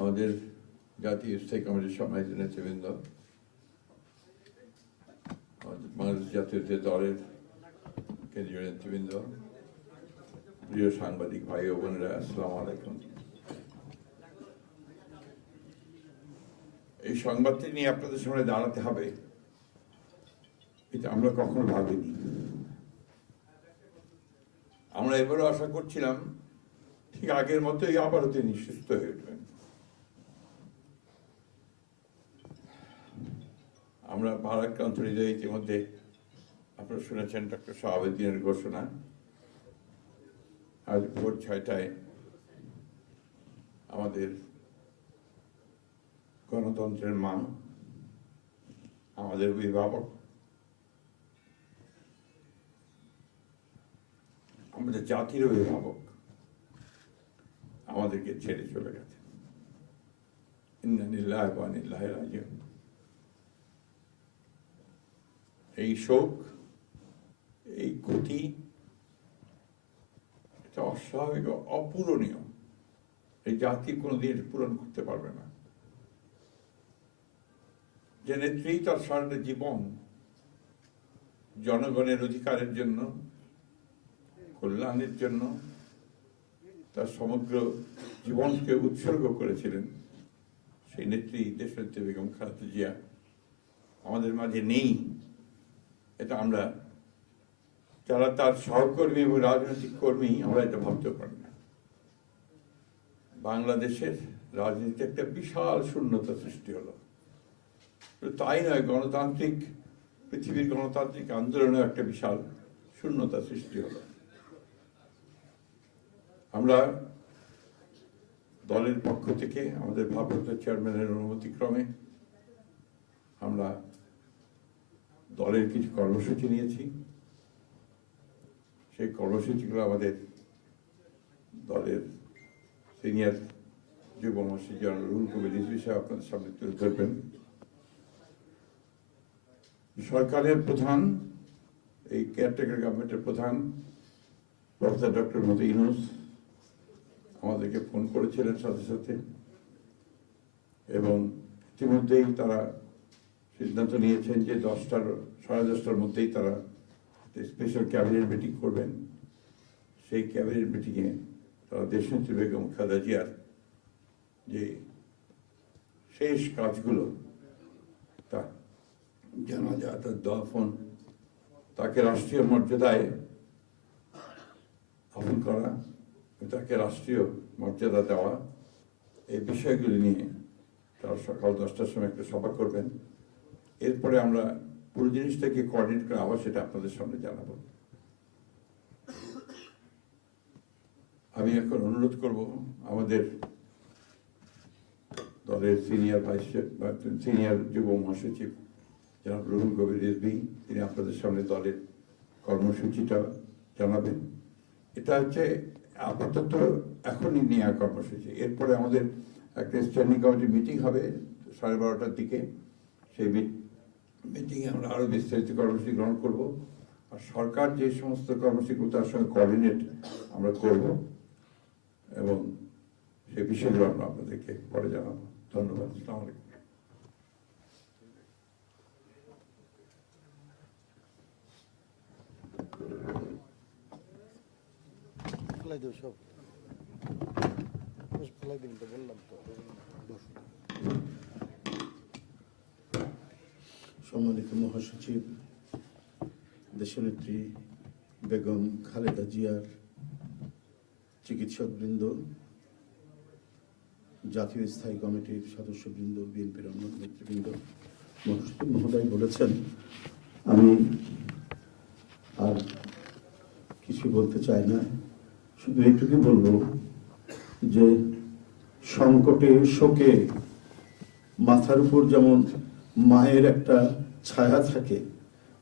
আমাদের জাতীয় স্থায়ী কমিটির সম্মানিত নেতৃবৃন্দ, বাংলাদেশ জাতীয় দলের কেন্দ্রীয় নেতৃবৃন্দ, প্রিয় সাংবাদিক ভাই ও বোনেরা, আসসালামু আলাইকুম। এই সংবাদটি নিয়ে আপনাদের সামনে দাঁড়াতে হবে, এটা আমরা কখনো ভাবিনি। আমরা এবারও আশা করছিলাম ঠিক আগের মতোই আবারও তিনি সুস্থ হয়ে উঠবেন। আমরা ভারাক্রান্ত হৃদয়ে ইতিমধ্যে আপনারা শুনেছেন ডক্টর শাহাবুদ্দিনের ঘোষণা। আজ ভোর 6টায় আমাদের গণতন্ত্রের মা, আমাদের অভিভাবক, আমাদের জাতির অভিভাবক আমাদেরকে ছেড়ে চলে গেছে। ইন্না লিল্লাহি ওয়া ইন্না ইলাইহি রাজিউন। এই শোক, এই ক্ষতি, এটা অস্বাভাবিক, অপূরণীয়। এই জাতি কোনোদিন পূরণ করতে পারবে না। যে নেত্রী তার সারাটা জীবন জনগণের অধিকারের জন্য, কল্যাণের জন্য তার সমগ্র জীবনকে উৎসর্গ করেছিলেন, সেই নেত্রী দেশনেত্রী বেগম খালেদা জিয়া আমাদের মাঝে নেই। এটা আমরা যারা তার সহকর্মী এবং রাজনৈতিক কর্মী, আমরা এটা ভাবতে পারি না। বাংলাদেশের রাজনীতিতে একটা বিশাল শূন্যতা সৃষ্টি হলো। তাই নয়, গণতান্ত্রিক পৃথিবীর গণতান্ত্রিক আন্দোলনেও একটা বিশাল শূন্যতা সৃষ্টি হলো। আমরা দলের পক্ষ থেকে আমাদের ভারপ্রাপ্ত চেয়ারম্যানের অনুমতিক্রমে আমরা দলের কিছু কর্মসূচি নিয়েছি। সেই কর্মসূচিগুলো আমাদের দলের সিনিয়র যুব মহাসচিব জনাব রুহুল কবির রিজভী সাহেব আপনাদের সামনে তুলে ধরবেন। সরকারের প্রধান, এই কেয়ারটেকার গভর্নমেন্টের প্রধান প্রফেসর ডক্টর মোহাম্মদ ইউনূস আমাদেরকে ফোন করেছিলেন সাথে সাথে, এবং ইতিমধ্যেই তারা সিদ্ধান্ত নিয়েছেন যে 10টার মধ্যেই তারা স্পেশাল ক্যাবিনেট মিটিং করবেন। সেই ক্যাবিনেট মিটিংয়ে তারা দেশনেত্রী বেগম খালেদা জিয়ার যে শেষ কাজগুলো, তা জানাজা, তার দাফন, তাকে রাষ্ট্রীয় মর্যাদায় দাফন করা, তাকে রাষ্ট্রীয় মর্যাদা দেওয়া, এই বিষয়গুলি নিয়ে তারা সকাল 10টার সময় একটা সভা করবেন। এরপরে আমরা পুরো জিনিসটাকে কোঅর্ডিনেট করে আবার সেটা আপনাদের সামনে জানাবো। আমি এখন অনুরোধ করব আমাদের দলের সিনিয়র যুব মহাসচিব জনাব রুহুল কবির রিজভী, তিনি আপনাদের সামনে দলের কর্মসূচিটা জানাবেন। এটা হচ্ছে আপাতত এখনই নেওয়া কর্মসূচি। এরপরে আমাদের একটা স্ট্যান্ডিং কমিটি মিটিং হবে 12:30টার দিকে। সেই মিটিংয়ে আমরা আরও বিস্তারিত কর্মসূচি গ্রহণ করব, আর সরকার যে সমস্ত কর্মসূচিগুলো তার সঙ্গে কোঅর্ডিনেট আমরা করব, এবং সেই বিষয়গুলো আমরা আপনাদেরকে পরে জানাবো। ধন্যবাদ। আসসালামু আলাইকুম। সম্মানিত মহাসচিব, দেশনেত্রী বেগম খালেদা জিয়ার চিকিৎসকবৃন্দ, জাতীয় স্থায়ী কমিটির সদস্যবৃন্দ, বিএনপির অন্য নেতৃবৃন্দ, মহাসচিব মহোদয় বলেছেন, আমি আর কিছু বলতে চাই না। শুধু এইটুকু বলবো যে সংকটে, শোকে মাথার উপর যেমন মায়ের একটা ছায়া থাকে,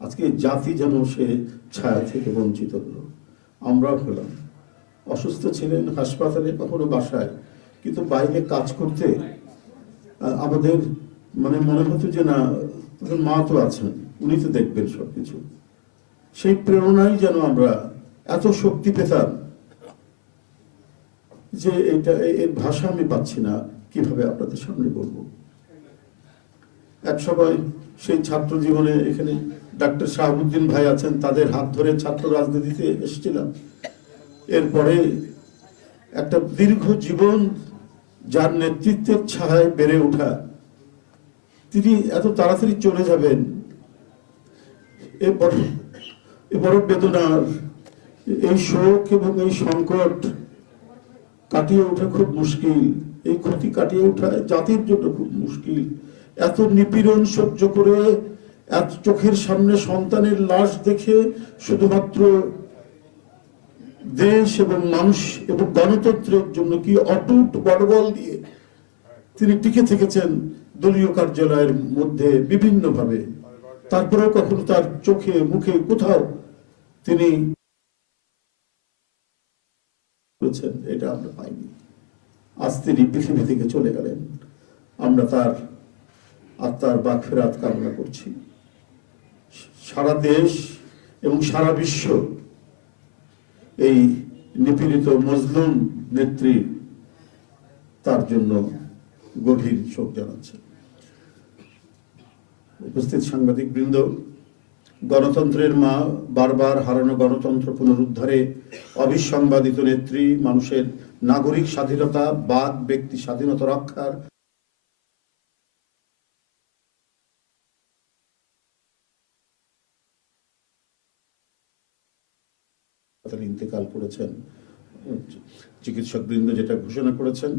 আজকে জাতি যেন সে ছায়া থেকে বঞ্চিত হলো। আমরাও হলাম। অসুস্থ ছিলেন হাসপাতালে, কখনো বাসায়, কিন্তু বাইরে কাজ করতে আমাদের মনে হতো যে না, মা তো আছেন, উনি তো দেখবেন সবকিছু। সেই প্রেরণাই যেন আমরা এত শক্তি পেতাম যে এটা, এর ভাষা আমি পাচ্ছি না। কিভাবে আপনাদের সামনে বলবো। এক সময় সেই ছাত্র জীবনে এখানে ডাক্তার শাহাবুদ্দিন ভাই আছেন, তাদের হাত ধরে ছাত্র রাজনীতিতে এসেছিলাম। এরপরে একটা দীর্ঘ জীবন যার নেতৃত্বের ছায়ায় বেড়ে ওঠা, তিনি এত তাড়াতাড়ি চলে যাবেন, এ বড় বেদনার। এই শোক এবং এই সংকট কাটিয়ে ওঠা খুব মুশকিল, এই ক্ষতি কাটিয়ে ওঠা জাতির জন্য খুব মুশকিল। এত নিপীড়ন সহ্য করে, এত চোখের সামনে সন্তানের লাশ দেখে শুধুমাত্র দেশ এবং মানুষ এবং গণতন্ত্রের জন্য কি অটুট বড়বল দিয়ে তিনি টিকে থেকেছেন দলীয় কার্যালয়ের মধ্যে বিভিন্ন ভাবে। তারপরেও কখনো তার চোখে মুখে কোথাও তিনি করেছেন এটা আমরা পাইনি। আজ তিনি পৃথিবী থেকে চলে গেলেন, আমরা তার আত্মার মাগফিরাত কামনা করছি। সারা দেশ এবং সারা বিশ্ব এই নিপীড়িত মজলুম নেত্রী তার জন্য গভীর শোক জানাচ্ছে। উপস্থিত সাংবাদিক বৃন্দ, গণতন্ত্রের মা, বারবার হারানো গণতন্ত্র পুনরুদ্ধারে অবিসংবাদিত নেত্রী, মানুষের নাগরিক স্বাধীনতা, বাক ব্যক্তি স্বাধীনতা রক্ষার ইন্তেকাল করেছেন। চিকিৎসক বৃন্দ যেটা ঘোষণা করেছেন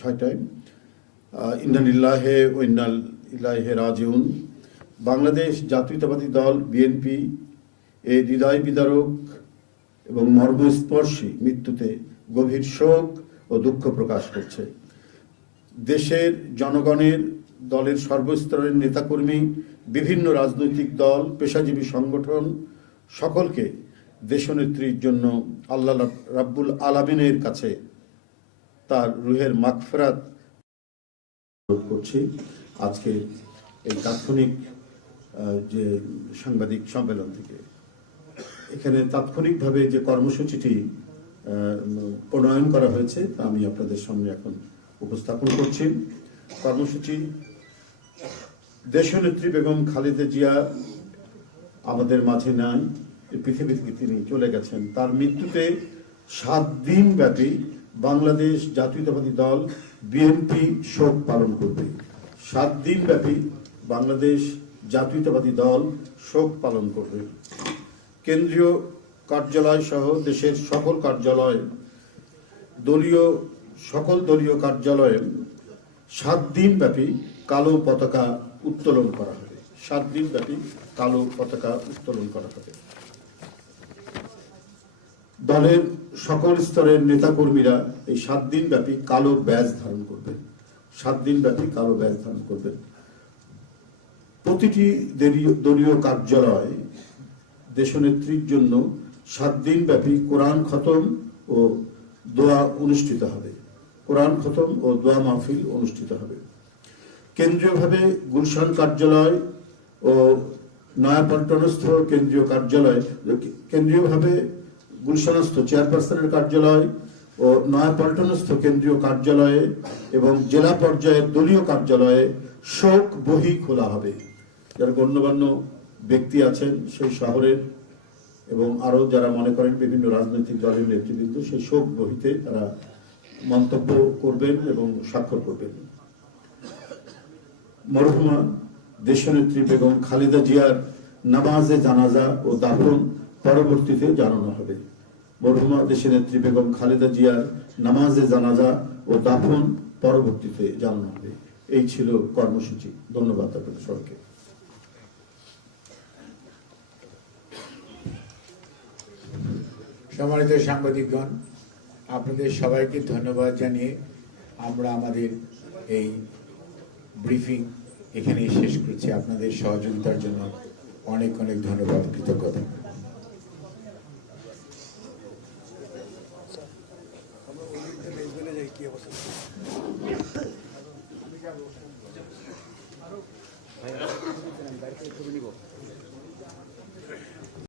6টায়, ইন্না লিল্লাহি ওয়া ইন্না ইলাইহি রাজিউন। বাংলাদেশ জাতীয়তাবাদী দল বিএনপি এই হৃদয় বিদারক এবং মর্মস্পর্শী মৃত্যুতে গভীর শোক ও দুঃখ প্রকাশ করছে। দেশের জনগণের, দলের সর্বস্তরের নেতাকর্মী, বিভিন্ন রাজনৈতিক দল, পেশাজীবী সংগঠন সকলকে দেশনেত্রীর জন্য আল্লাহ রাব্বুল আলামিনের কাছে তার রুহের মাগফিরাত করছি। আজকে এই তাৎক্ষণিক যে সাংবাদিক সম্মেলন থেকে এখানে তাৎক্ষণিকভাবে যে কর্মসূচিটি প্রণয়ন করা হয়েছে তা আমি আপনাদের সামনে এখন উপস্থাপন করছি। কর্মসূচি: দেশনেত্রী বেগম খালেদা জিয়া আমাদের মাঝে নাই, পৃথিবী থেকে তিনি চলে গেছেন। তার মৃত্যুতে 7 দিন ব্যাপী বাংলাদেশ জাতীয়তাবাদী দল বিএনপি শোক পালন করবে। 7 দিন ব্যাপী বাংলাদেশ জাতীয়তাবাদী দল শোক পালন করবে। কেন্দ্রীয় কার্যালয় সহ দেশের সকল কার্যালয়, সকল দলীয় কার্যালয়ে 7 দিন ব্যাপী কালো পতাকা উত্তোলন করা হবে। 7 দিন ব্যাপী কালো পতাকা উত্তোলন করা হবে। দলের সকল স্তরের নেতাকর্মীরা এই 7 দিন ব্যাপী কালো ব্যাজ ধারণ করবেন। 7 দিন ব্যাপী কালো ব্যাজ ধারণ করবেন। প্রতিটি দলীয় কার্যালয় দেশনেত্রীর জন্য 7 দিন ব্যাপী কোরআন খতম ও দোয়া অনুষ্ঠিত হবে। কোরআন খতম ও দোয়া মাহফিল অনুষ্ঠিত হবে। কেন্দ্রীয়ভাবে গুলশান কার্যালয় ও নয়াপল্টনস্থ কেন্দ্রীয় কার্যালয়, কেন্দ্রীয়ভাবে গুলশানস্থ চেয়ারপারসনের কার্যালয় ও নয়াপল্টনস্থ কেন্দ্রীয় কার্যালয়ে এবং জেলা পর্যায়ের দলীয় কার্যালয়ে শোক বহি খোলা হবে। যারা গণ্যমান্য ব্যক্তি আছেন সেই শহরের এবং আরো যারা মনে করেন বিভিন্ন রাজনৈতিক দলের নেতৃবৃন্দ, সেই শোক বহিতে তারা মন্তব্য করবেন এবং স্বাক্ষর করবেন। মরহুমা দেশনেত্রী বেগম খালেদা জিয়ার নামাজে জানাজা ও দাফন পরবর্তীতে জানানো হবে। মরহুমা দেশনেত্রী বেগম খালেদা জিয়ার নামাজে জানাজা ও দাফন পরবর্তীতে জানানো হবে। এই ছিল কর্মসূচি। ধন্যবাদ আপনাদের সবাইকে। সম্মানিত সাংবাদিকগণ, আপনাদের সবাইকে ধন্যবাদ জানিয়ে আমরা আমাদের এই ব্রিফিং এখানে শেষ করছি। আপনাদের সহযোগিতার জন্য অনেক অনেক ধন্যবাদ, কৃতজ্ঞতা।